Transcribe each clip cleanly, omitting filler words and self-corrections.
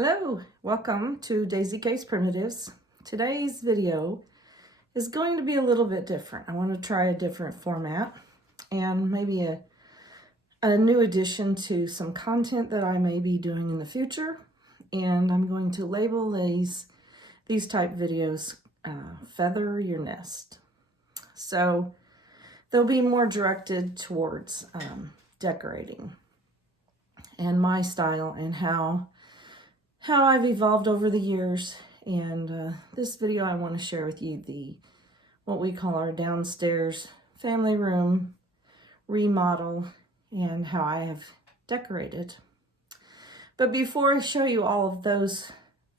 Hello, welcome to Daisy Case Primitives. Today's video is going to be a little bit different. I want to try a different format and maybe a new addition to some content that I may be doing in the future. And I'm going to label these type videos Feather Your Nest. So they'll be more directed towards decorating and my style and how I've evolved over the years. And this video I want to share with you what we call our downstairs family room remodel and how I have decorated. But before I show you all of those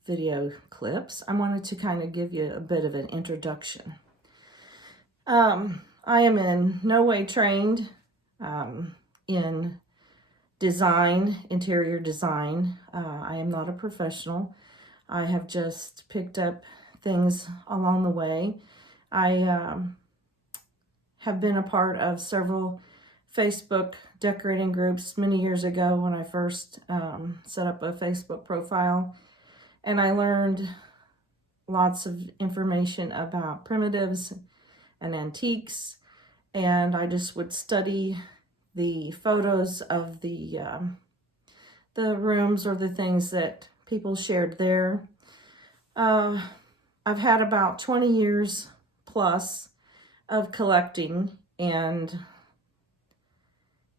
video clips, I wanted to kind of give you a bit of an introduction. I am in no way trained in design, interior design. I am not a professional. I have just picked up things along the way. I have been a part of several Facebook decorating groups many years ago when I first set up a Facebook profile, and I learned lots of information about primitives and antiques, and I just would study the photos of the rooms or the things that people shared there. I've had about 20 years plus of collecting, and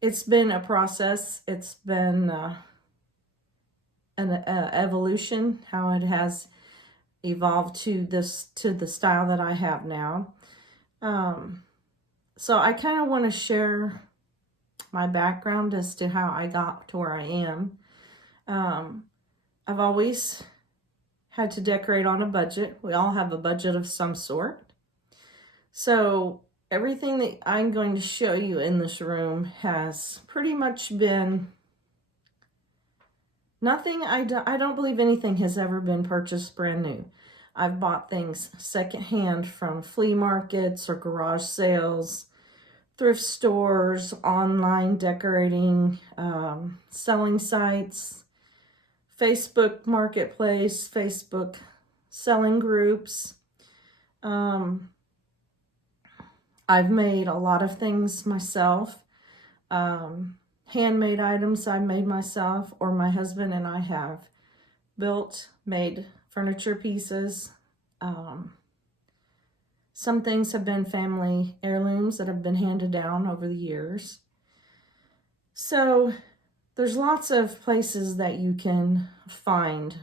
it's been a process. It's been an evolution, how it has evolved to the style that I have now. So I kind of want to share my background as to how I got to where I am. I've always had to decorate on a budget. We all have a budget of some sort. So everything that I'm going to show you in this room has pretty much been nothing. I don't believe anything has ever been purchased brand new. I've bought things secondhand from flea markets or garage sales, thrift stores, online decorating, selling sites, Facebook Marketplace, Facebook selling groups. I've made a lot of things myself. Handmade items I made myself, or my husband and I have made furniture pieces. Some things have been family heirlooms that have been handed down over the years. So there's lots of places that you can find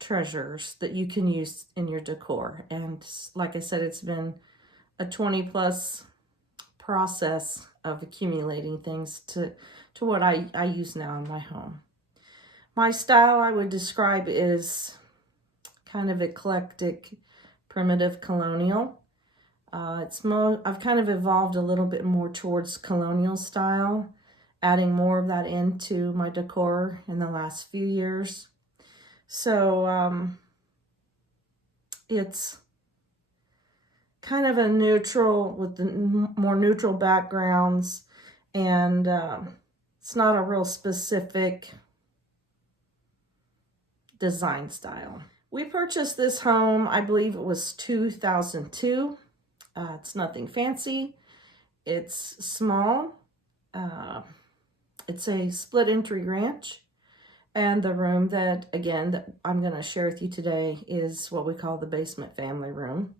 treasures that you can use in your decor. And like I said, it's been a 20 plus process of accumulating things to what I use now in my home. My style I would describe is kind of eclectic, primitive colonial. I've kind of evolved a little bit more towards colonial style, adding more of that into my decor in the last few years. So it's kind of a neutral with the more neutral backgrounds, and it's not a real specific design style. We purchased this home, I believe it was 2002. It's nothing fancy. It's small. It's a split entry ranch. And the room that I'm going to share with you today is what we call the basement family room.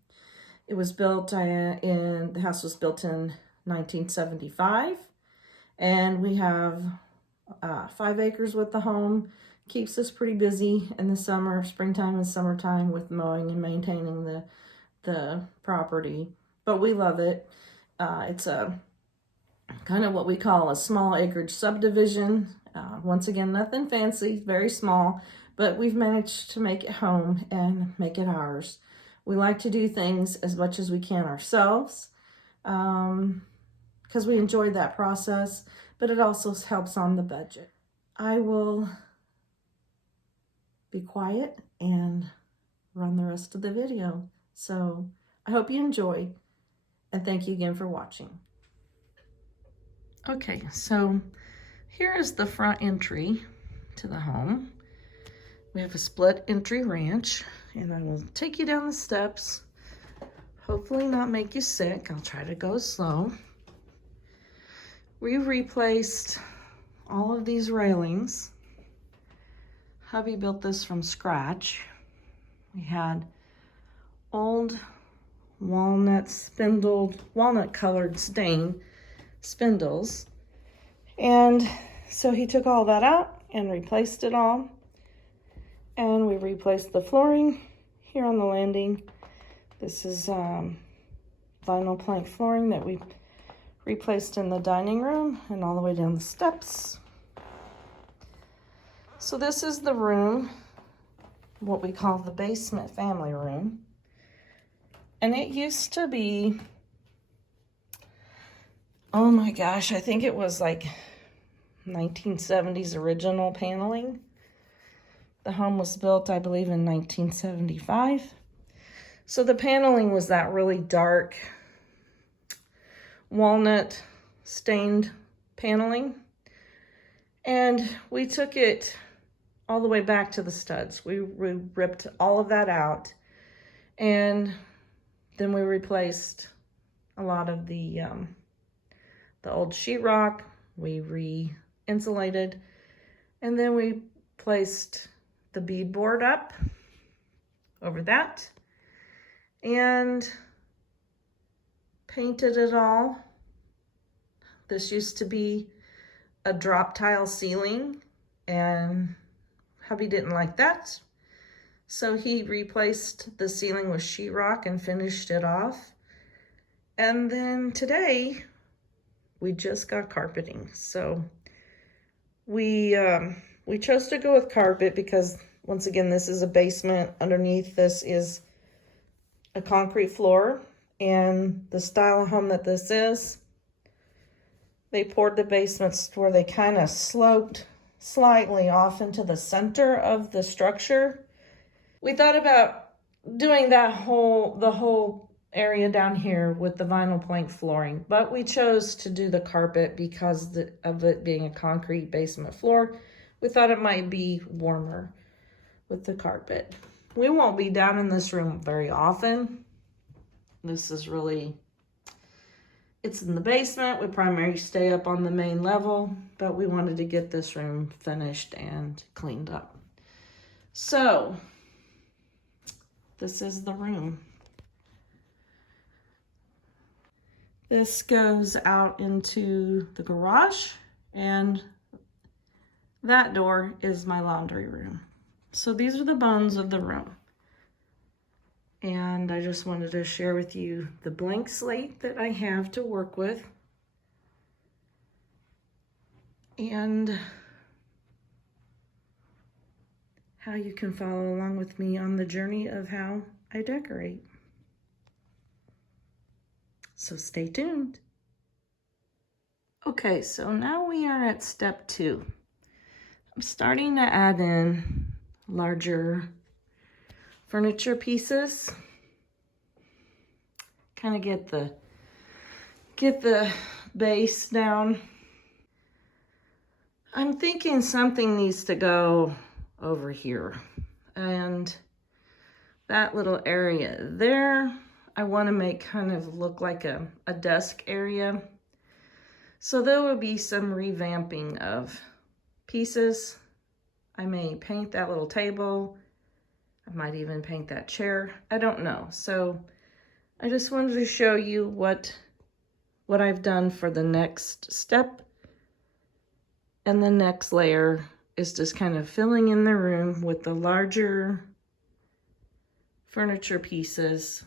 It was built the house was built in 1975. And we have 5 acres with the home. Keeps us pretty busy in the summer, springtime and summertime, with mowing and maintaining the property. But we love it. It's a kind of what we call a small acreage subdivision. Once again, nothing fancy, very small, but we've managed to make it home and make it ours. We like to do things as much as we can ourselves because we enjoy that process, but it also helps on the budget. I will be quiet and run the rest of the video. So I hope you enjoy, and thank you again for watching. Okay, so here is the front entry to the home. We have a split entry ranch, and I will take you down the steps. Hopefully not make you sick. I'll try to go slow. We replaced all of these railings. Hubby built this from scratch. We had old walnut colored stain spindles. And so he took all that out and replaced it all. And we replaced the flooring here on the landing. This is vinyl plank flooring that we replaced in the dining room and all the way down the steps. So this is the room, what we call the basement family room. And it used to be, oh my gosh, I think it was like 1970s original paneling. The home was built, I believe, in 1975. So the paneling was that really dark walnut stained paneling. And we took it all the way back to the studs. We ripped all of that out. And then we replaced a lot of the old sheetrock. We re-insulated. And then we placed the beadboard up over that and painted it all. This used to be a drop tile ceiling, and hubby didn't like that. So he replaced the ceiling with sheetrock and finished it off. And then today we just got carpeting. So we chose to go with carpet because, once again, this is a basement. Underneath this is a concrete floor, and the style of home that this is, they poured the basements where they kind of sloped slightly off into the center of the structure. We thought about doing the whole area down here with the vinyl plank flooring, but we chose to do the carpet because of it being a concrete basement floor. We thought it might be warmer with the carpet. We won't be down in this room very often. This is really, it's in the basement. We primarily stay up on the main level, but we wanted to get this room finished and cleaned up. So this is the room. This goes out into the garage, and that door is my laundry room. So these are the bones of the room. And I just wanted to share with you the blank slate that I have to work with. And how you can follow along with me on the journey of how I decorate. So stay tuned. Okay, so now we are at step 2. I'm starting to add in larger furniture pieces. Kind of get the base down. I'm thinking something needs to go over here, and that little area there, I want to make kind of look like a desk area. So there will be some revamping of pieces. I may paint that little table. I might even paint that chair. I don't know. So I just wanted to show you what I've done for the next step. And the next layer is just kind of filling in the room with the larger furniture pieces.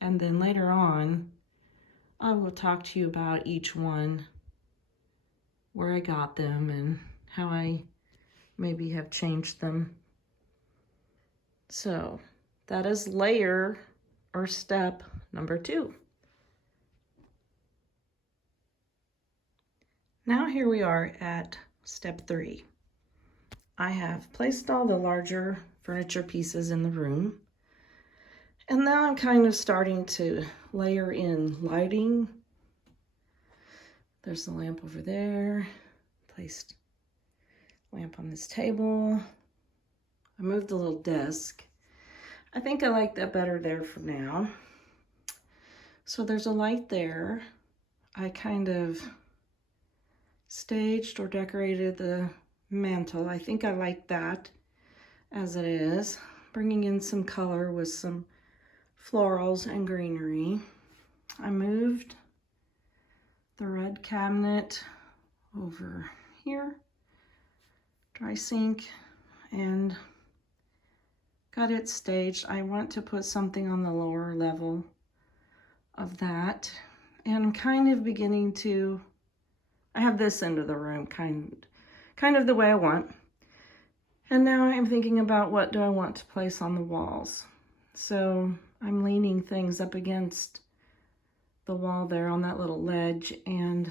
And then later on, I will talk to you about each one, where I got them and how I maybe have changed them. So that is layer or step number 2. Now here we are at step 3. I have placed all the larger furniture pieces in the room. And now I'm kind of starting to layer in lighting. There's the lamp over there. Placed lamp on this table. I moved the little desk. I think I like that better there for now. So there's a light there. I kind of staged or decorated the mantle. I think I like that as it is. Bringing in some color with some florals and greenery. I moved the red cabinet over here, dry sink, and got it staged. I want to put something on the lower level of that, and I'm kind of beginning to, I have this end of the room kind of the way I want, and now I'm thinking about what do I want to place on the walls. So I'm leaning things up against the wall there on that little ledge, and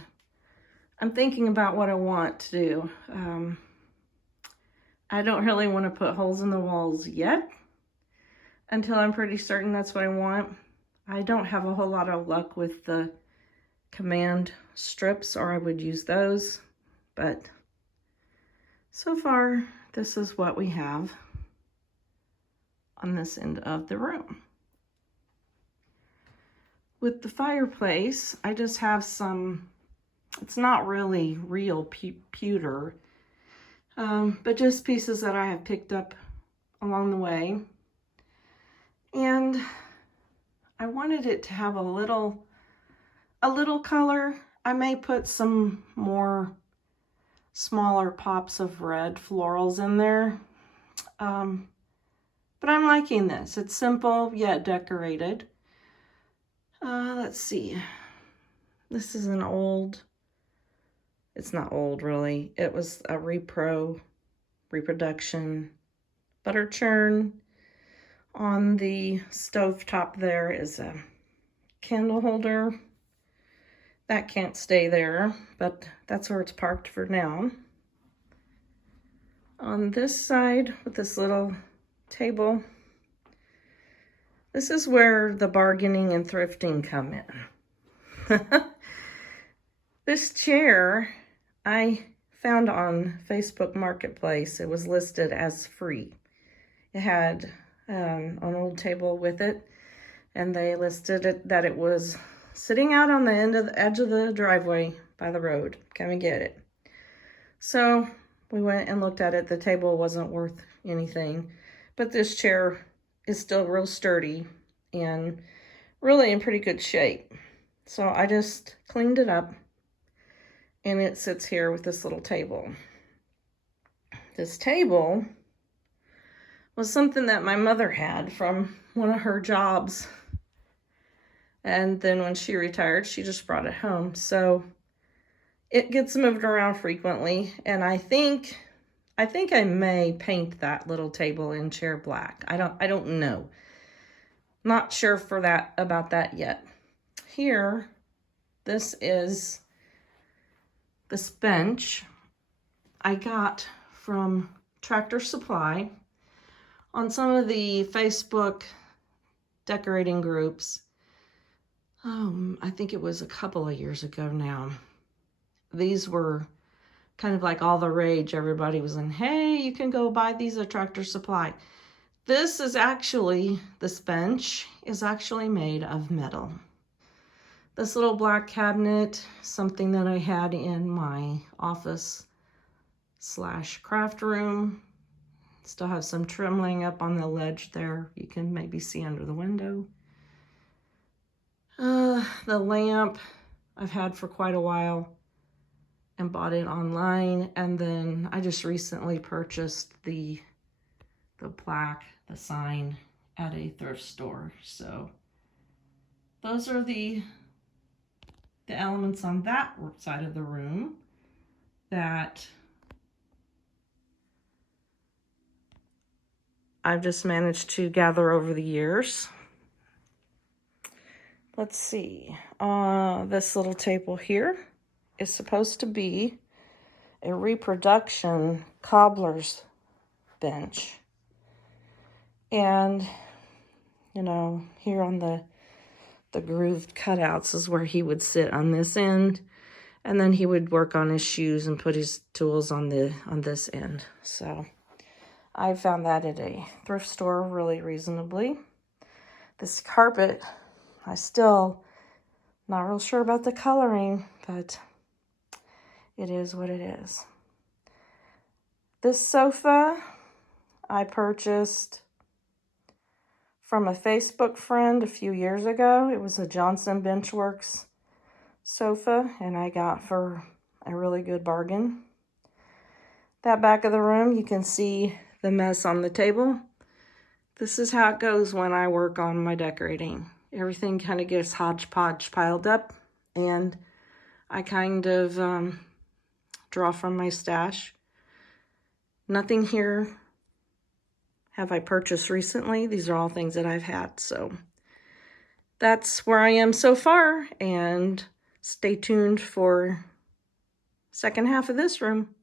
I'm thinking about what I want to do. I don't really want to put holes in the walls yet until I'm pretty certain that's what I want. I don't have a whole lot of luck with the command strips, or I would use those, but so far this is what we have on this end of the room. With the fireplace, I just have some, it's not really real pewter, but just pieces that I have picked up along the way. And I wanted it to have a little color. I may put some more smaller pops of red florals in there. But I'm liking this. It's simple yet decorated. Let's see. This is an old, it's not old really. It was a reproduction butter churn. On the stovetop there is a candle holder. That can't stay there, but that's where it's parked for now. On this side with this little table, this is where the bargaining and thrifting come in. This chair I found on Facebook Marketplace. It was listed as free. It had an old table with it, and they listed it that it was sitting out on the edge of the driveway by the road. Come and get it. So we went and looked at it. The table wasn't worth anything, but this chair is still real sturdy and really in pretty good shape. So I just cleaned it up, and it sits here with this little table. This table was something that my mother had from one of her jobs. And then when she retired, she just brought it home. So it gets moved around frequently. And I think I may paint that little table and chair black. I don't know. Not sure about that yet. Here, this is this bench I got from Tractor Supply on some of the Facebook decorating groups. I think it was a couple of years ago now. These were kind of like all the rage. Everybody was in, hey, you can go buy these at Tractor Supply. This bench is actually made of metal. This little black cabinet, something that I had in my office / craft room. Still have some trim laying up on the ledge there. You can maybe see under the window. The lamp I've had for quite a while and bought it online. And then I just recently purchased the plaque, the sign at a thrift store. So those are the elements on that side of the room that I've just managed to gather over the years. Let's see. This little table here is supposed to be a reproduction cobbler's bench. And, you know, here on the grooved cutouts is where he would sit on this end. And then he would work on his shoes and put his tools on this end. So I found that at a thrift store really reasonably. This carpet, I still not real sure about the coloring, but it is what it is. This sofa I purchased from a Facebook friend a few years ago. It was a Johnson Benchworks sofa, and I got for a really good bargain. That back of the room, you can see the mess on the table. This is how it goes when I work on my decorating. Everything kind of gets hodgepodge piled up, and I kind of draw from my stash. Nothing here have I purchased recently. These are all things that I've had, so that's where I am so far, and stay tuned for second half of this room.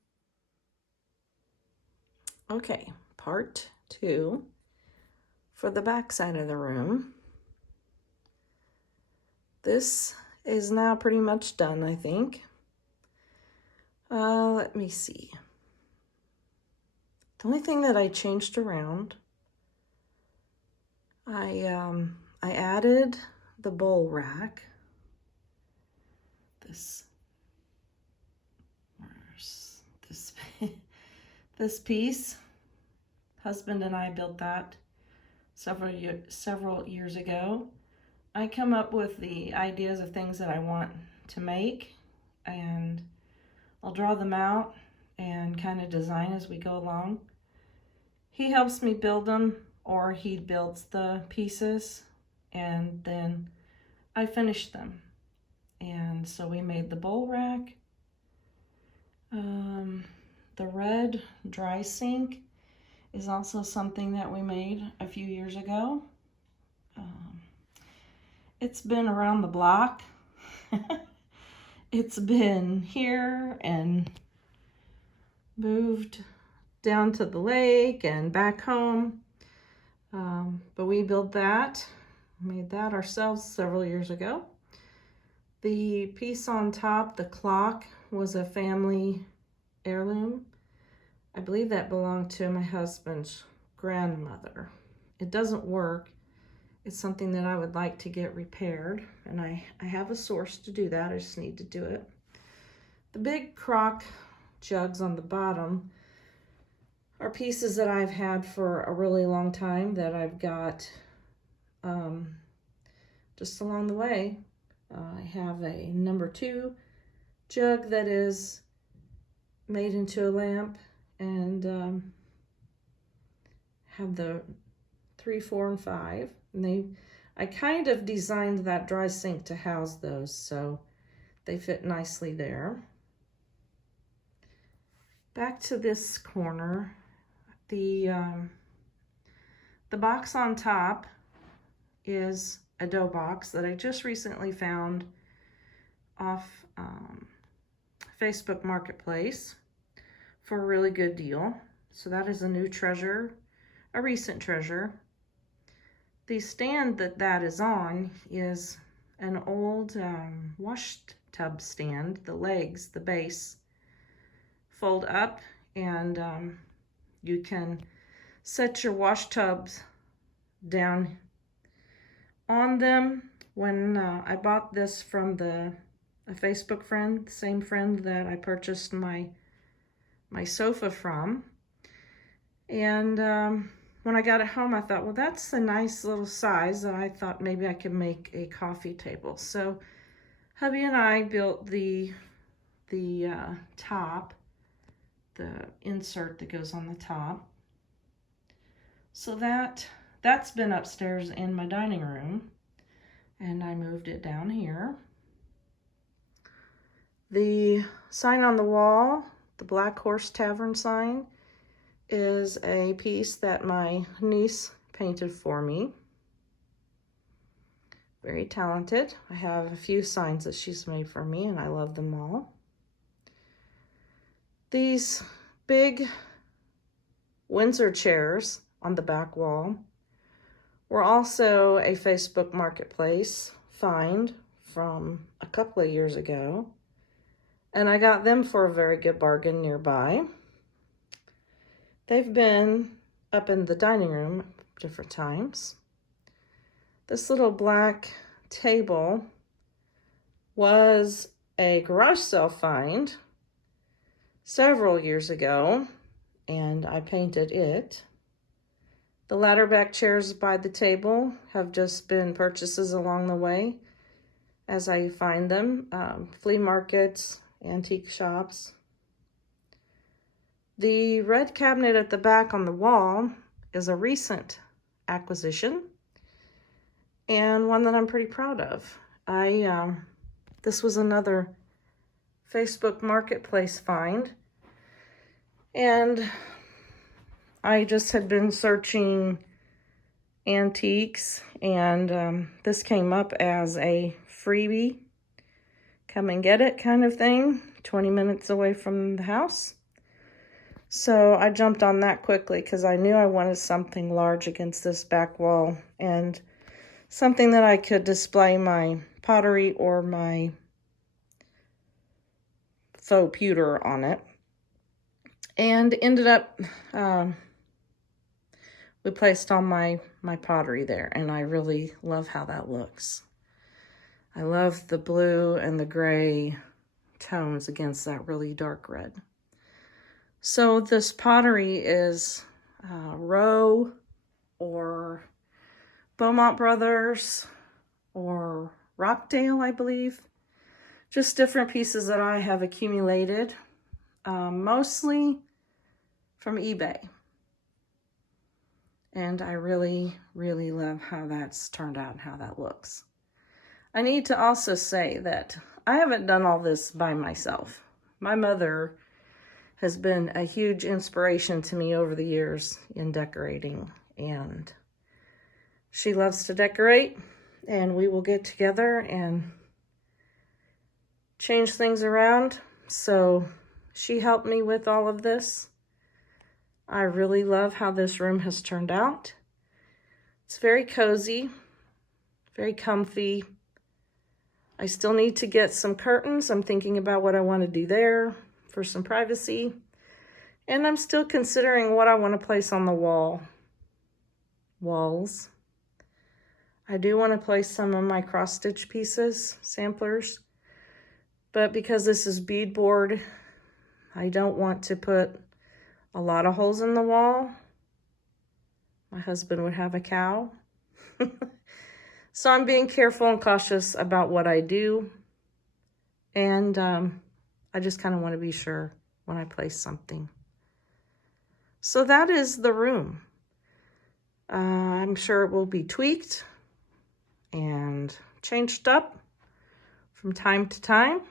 Okay, part 2 for the back side of the room. This is now pretty much done, I think. Let me see. The only thing that I changed around, I added the bowl rack. This piece, husband and I built that several years ago. I come up with the ideas of things that I want to make, and I'll draw them out and kind of design as we go along. He helps me build them, or he builds the pieces, and then I finish them. And so we made the bowl rack. The red dry sink is also something that we made a few years ago. It's been around the block. It's been here and moved down to the lake and back home. But we built that, made that ourselves several years ago. The piece on top, the clock, was a family heirloom. I believe that belonged to my husband's grandmother. It doesn't work. It's something that I would like to get repaired, and I have a source to do that. I just need to do it. The big crock jugs on the bottom are pieces that I've had for a really long time that I've got just along the way. I have a number 2 jug that is made into a lamp, and have the 3, 4, and 5. And I kind of designed that dry sink to house those, so they fit nicely there. Back to this corner, the box on top is a dough box that I just recently found off Facebook Marketplace for a really good deal. So that is a new treasure, a recent treasure. The stand that is on is an old wash tub stand. The legs, the base, fold up, and you can set your wash tubs down on them. When I bought this from a Facebook friend, the same friend that I purchased my sofa from, and when I got it home, I thought, well, that's a nice little size, and I thought maybe I could make a coffee table. So hubby and I built the top, the insert that goes on the top. So that's been upstairs in my dining room, and I moved it down here. The sign on the wall, the Black Horse Tavern sign, is a piece that my niece painted for me. Very talented. I have a few signs that she's made for me, and I love them all. These big Windsor chairs on the back wall were also a Facebook Marketplace find from a couple of years ago, and I got them for a very good bargain nearby. They've been up in the dining room different times. This little black table was a garage sale find several years ago, and I painted it. The ladder back chairs by the table have just been purchases along the way as I find them, flea markets, antique shops. The red cabinet at the back on the wall is a recent acquisition and one that I'm pretty proud of. This was another Facebook Marketplace find, and I just had been searching antiques, and this came up as a freebie, come and get it kind of thing, 20 minutes away from the house. So I jumped on that quickly because I knew I wanted something large against this back wall and something that I could display my pottery or my faux pewter on it. And ended up, we placed on my pottery there, and I really love how that looks. I love the blue and the gray tones against that really dark red. So this pottery is Rowe or Beaumont Brothers or Rockdale, I believe. Just different pieces that I have accumulated, mostly from eBay. And I really, really love how that's turned out and how that looks. I need to also say that I haven't done all this by myself. My mother has been a huge inspiration to me over the years in decorating, and she loves to decorate, and we will get together and change things around. So she helped me with all of this. I really love how this room has turned out. It's very cozy, very comfy. I still need to get some curtains. I'm thinking about what I want to do there for some privacy. And I'm still considering what I want to place on the walls. I do want to place some of my cross-stitch pieces, samplers. But because this is beadboard, I don't want to put a lot of holes in the wall. My husband would have a cow. So I'm being careful and cautious about what I do. And I just kind of want to be sure when I place something. So that is the room. I'm sure it will be tweaked and changed up from time to time,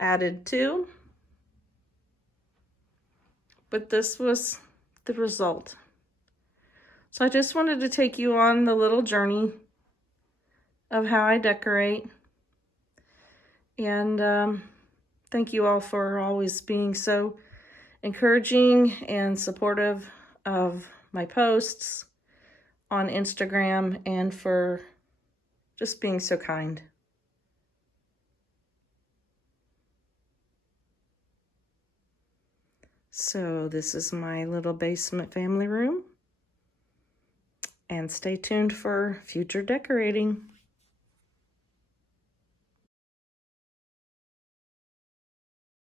added to. But this was the result. So I just wanted to take you on the little journey of how I decorate. And thank you all for always being so encouraging and supportive of my posts on Instagram, and for just being so kind. So this is my little basement family room. And stay tuned for future decorating.